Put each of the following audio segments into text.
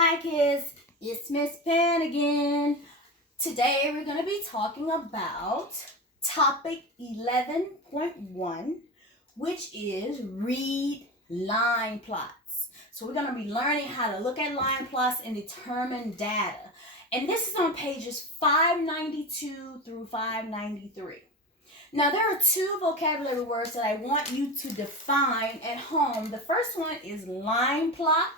Hi kids, it's Miss Pen again. Today we're going to be talking about topic 11.1, which is read line plots. So we're going to be learning how to look at line plots and determine data. And this is on pages 592 through 593. Now there are two vocabulary words that I want you to define at home. The first one is line plot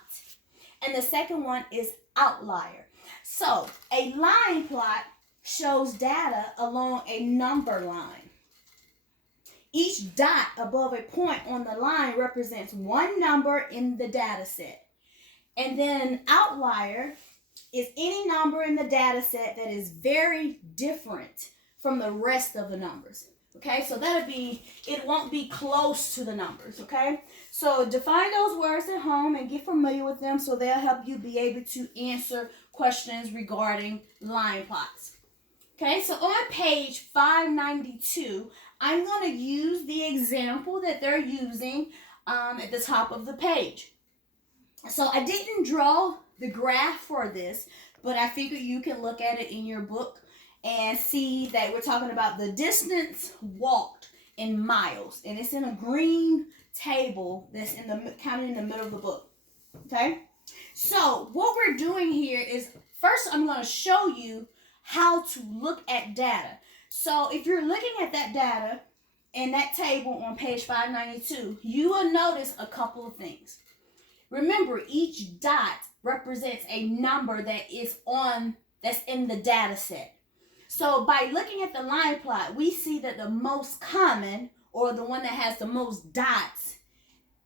and the second one is outlier. So a line plot shows data along a number line. Each dot above a point on the line represents one number in the data set. And then an outlier is any number in the data set that is very different from the rest of the numbers. Okay, so that'll be, it won't be close to the numbers, okay? So define those words at home and get familiar with them so they'll help you be able to answer questions regarding line plots. Okay, so on page 592, I'm going to use the example that they're using at the top of the page. So I didn't draw the graph for this, but I figured you can look at it in your book and see that we're talking about the distance walked in miles, and it's in a green table that's counted in the middle of the book. Okay, so what we're doing here is first I'm going to show you how to look at data. So if you're looking at that data in that table on page 592, you will notice a couple of things. Remember, each dot represents a number that's in the data set. So by looking at the line plot, we see that the most common, or the one that has the most dots,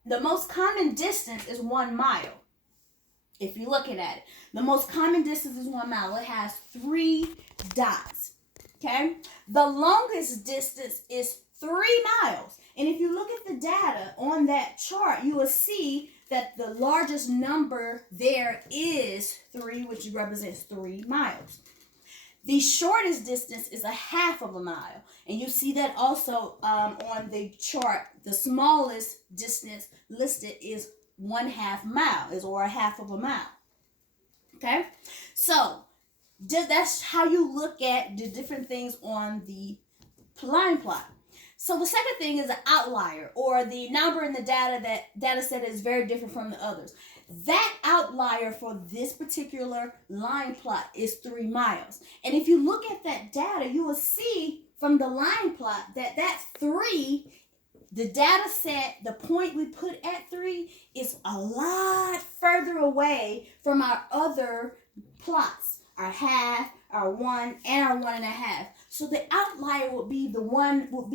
the most common distance is 1 mile. If you're looking at it, the most common distance is 1 mile. It has 3 dots. Okay? The longest distance is 3 miles. And if you look at the data on that chart, you will see that the largest number there is 3, which represents 3 miles. The shortest distance is 1/2 of a mile. And you see that also on the chart. The smallest distance listed is 1/2 mile, or 1/2 of a mile. Okay? So that's how you look at the different things on the line plot. So the second thing is an outlier, or the number in the data set is very different from the others. That outlier for this particular line plot is 3 miles. And if you look at that data, you will see from the line plot that 3, the data set, the point we put at 3 is a lot further away from our other plots, our 1/2, our 1, and our 1.5. So the outlier would be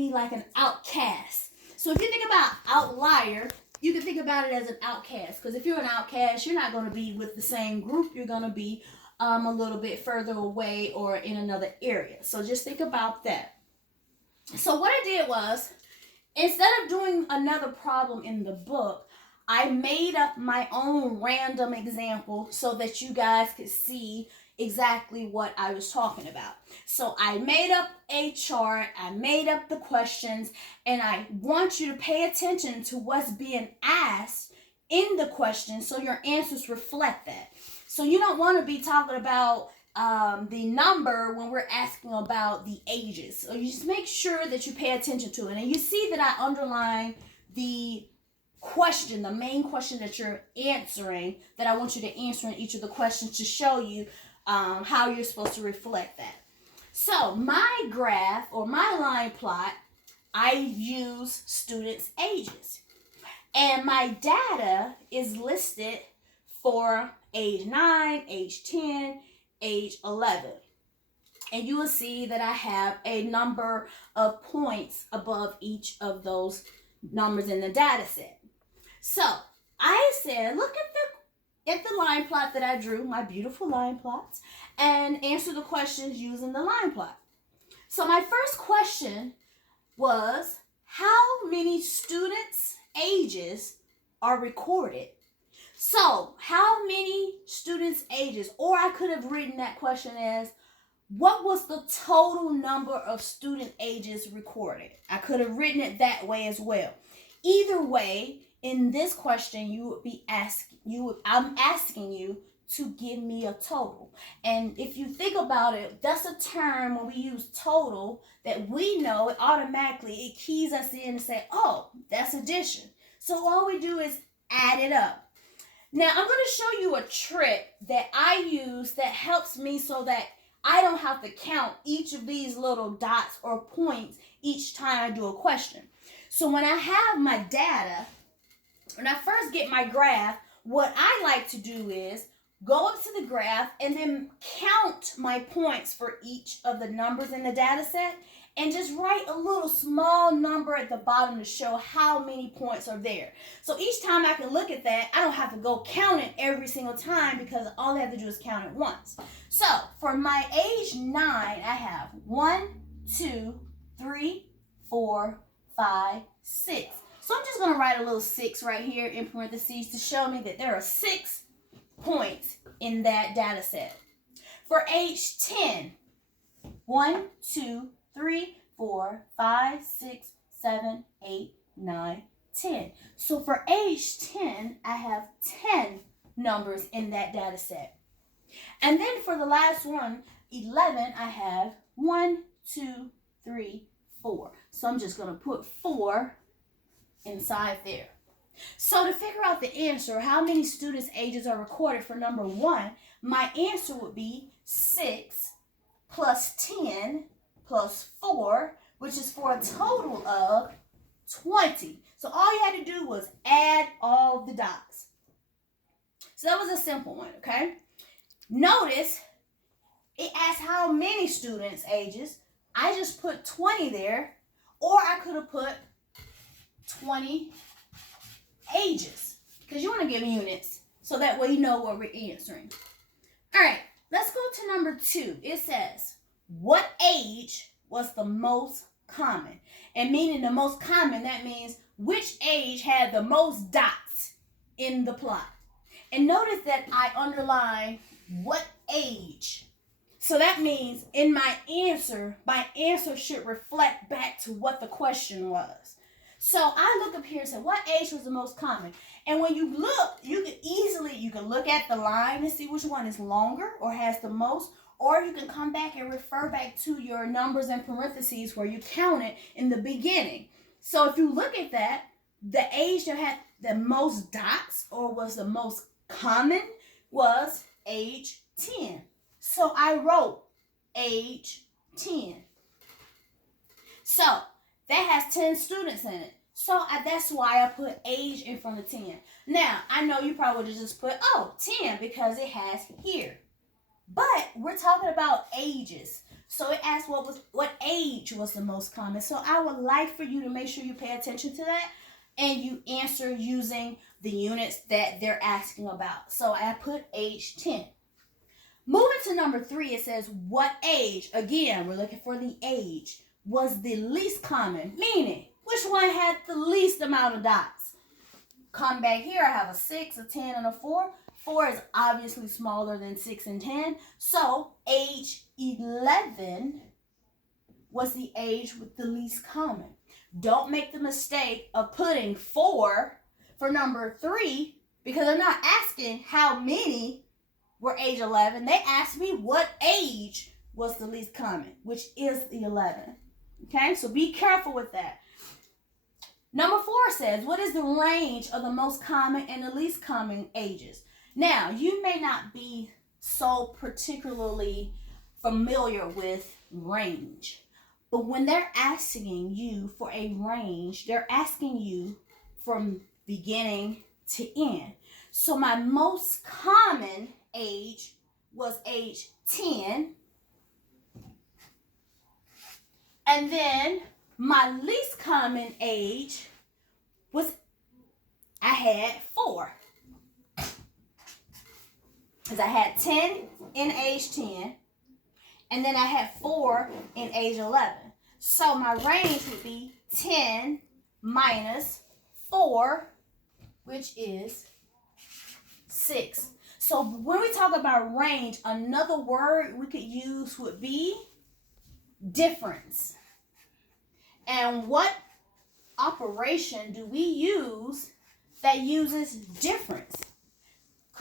like an outcast. So if you think about outlier, you can think about it as an outcast, because if you're an outcast, you're not going to be with the same group. You're going to be a little bit further away or in another area. So just think about that. So what I did was, instead of doing another problem in the book, I made up my own random example so that you guys could see exactly what I was talking about. So I made up a chart, I made up the questions, and I want you to pay attention to what's being asked in the question so your answers reflect that. So you don't want to be talking about the number when we're asking about the ages. So you just make sure that you pay attention to it. And you see that I underline the question, the main question that you're answering, that I want you to answer in each of the questions to show you how you're supposed to reflect that. So my graph, or my line plot, I use students' ages. And my data is listed for age 9, age 10, age 11. And you will see that I have a number of points above each of those numbers in the data set. So I said, look at the line plot that I drew, my beautiful line plots, and answer the questions using the line plot. So my first question was, how many students' ages are recorded? So how many students' ages, or I could have written that question as, what was the total number of student ages recorded? I could have written it that way as well. Either way, in this question, I'm asking you to give me a total. And if you think about it, that's a term when we use total that we know it automatically, it keys us in and say, oh, that's addition. So all we do is add it up. Now I'm going to show you a trick that I use that helps me so that I don't have to count each of these little dots or points each time I do a question. So when I have my data, when I first get my graph, what I like to do is go up to the graph and then count my points for each of the numbers in the data set and just write a little small number at the bottom to show how many points are there. So each time I can look at that, I don't have to go count it every single time because all I have to do is count it once. So for my age 9, I have 1, 2, 3, 4, 5, 6. So I'm just going to write a little 6 right here in parentheses to show me that there are 6 points in that data set. For age 10, 1, 2, 3, 4, 5, 6, 7, 8, 9, 10. So for age 10, I have 10 numbers in that data set. And then for the last one, 11, I have 1, 2, 3, 4. So I'm just going to put 4 inside there. So to figure out the answer, how many students' ages are recorded for number 1, my answer would be 6 plus 10 plus 4, which is for a total of 20. So all you had to do was add all the dots. So that was a simple one, okay? Notice it asks how many students' ages. I just put 20 there, or I could have put 20 ages, because you want to give units so that way you know what we're answering. All right, let's go to number 2. It says, what age was the most common? And meaning the most common, that means which age had the most dots in the plot. And notice that I underline what age. So that means in my answer should reflect back to what the question was. So I look up here and say, what age was the most common? And when you look, you can look at the line and see which one is longer or has the most, or you can come back and refer back to your numbers and parentheses where you counted in the beginning. So if you look at that, the age that had the most dots or was the most common was age 10. So I wrote age 10. So that has 10 students in it. So that's why I put age in front of 10. Now, I know you probably would have just put, 10 because it has here. But we're talking about ages. So it asked what age was the most common. So I would like for you to make sure you pay attention to that and you answer using the units that they're asking about. So I put age 10. Moving to number 3, it says what age, again, we're looking for the age, was the least common, meaning which one had the least amount of dots. Come back here, I have a 6, a 10, and a 4. 4 is obviously smaller than 6 and 10. So age 11 was the age with the least common. Don't make the mistake of putting 4 for number 3 because they're not asking how many were age 11. They asked me what age was the least common, which is the 11. Okay, so be careful with that. Number 4 says, what is the range of the most common and the least common ages? Now, you may not be so particularly familiar with range, but when they're asking you for a range, they're asking you from beginning to end. So my most common age was age 10. And then my least common age was, I had 4. Because I had 10 in age 10. And then I had 4 in age 11. So my range would be 10 minus 4, which is 6. So when we talk about range, another word we could use would be difference. And what operation do we use that uses difference?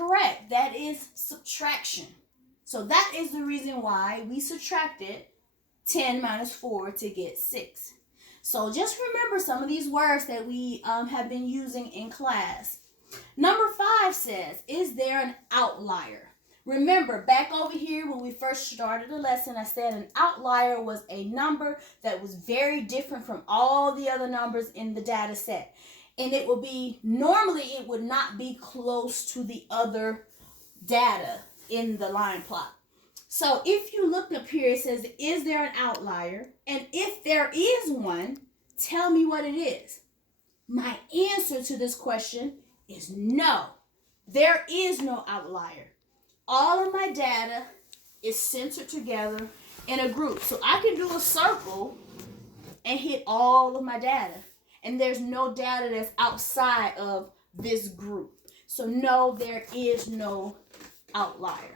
Correct. That is subtraction. So that is the reason why we subtracted 10 minus 4 to get 6. So just remember some of these words that we have been using in class. Number 5 says, is there an outlier? Remember, back over here when we first started the lesson, I said an outlier was a number that was very different from all the other numbers in the data set. And it would be, normally it would not be close to the other data in the line plot. So if you look up here, it says, is there an outlier? And if there is one, tell me what it is. My answer to this question is no. There is no outlier. All of my data is centered together in a group. So I can do a circle and hit all of my data. And there's no data that's outside of this group. So no, there is no outlier.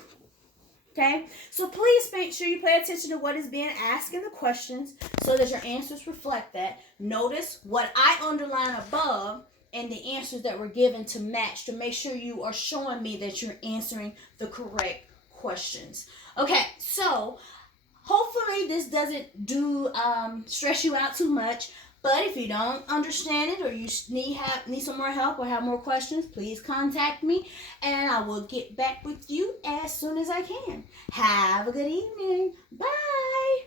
Okay, so please make sure you pay attention to what is being asked in the questions so that your answers reflect that. Notice what I underline above and the answers that were given to match, to make sure you are showing me that you're answering the correct questions. Okay, so hopefully this doesn't stress you out too much. But if you don't understand it or you need some more help or have more questions, please contact me and I will get back with you as soon as I can. Have a good evening. Bye.